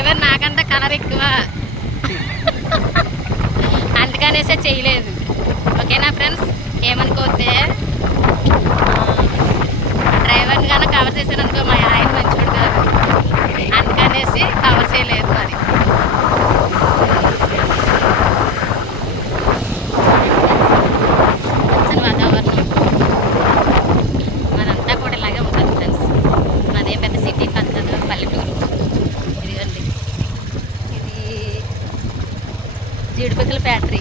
Driver నాకంటే colour ఎక్కువ. అందుకనేసే చేయలేదు. ఓకేనా ఫ్రెండ్స్? ఏమనుకోతే జీడిపిక్కల ఫ్యాక్టరీ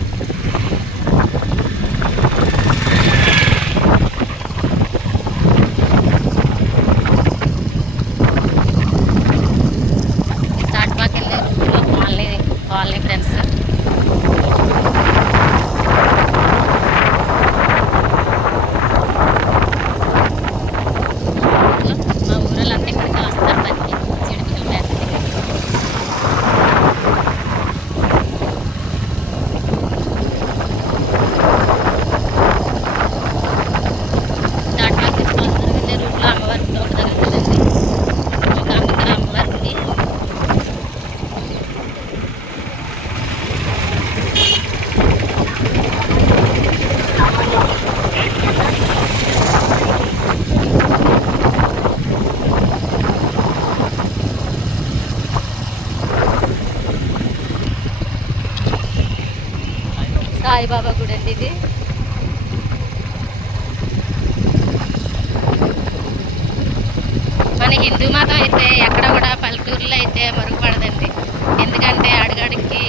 సాయిబాబా గుడి అండి ఇది. మన హిందూ మతం అయితే ఎక్కడ కూడా పల్లెటూరులో అయితే మరుగుపడదండి. ఎందుకంటే అడుగడికి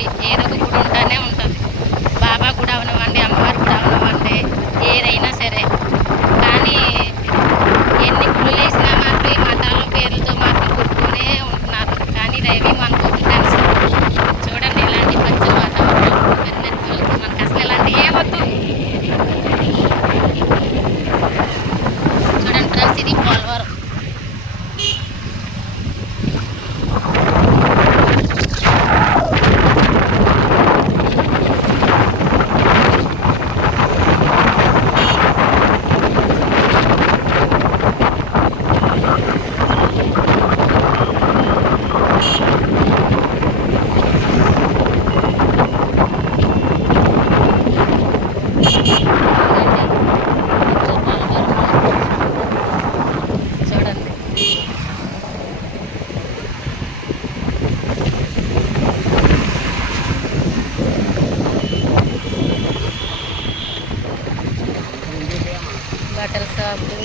బట్టల షాపు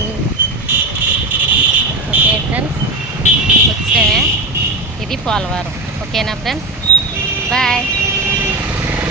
ఓకే ఫ్రెండ్స్ వచ్చామే ఇది పోలవరం. ఓకేనా ఫ్రెండ్స్ బాయ్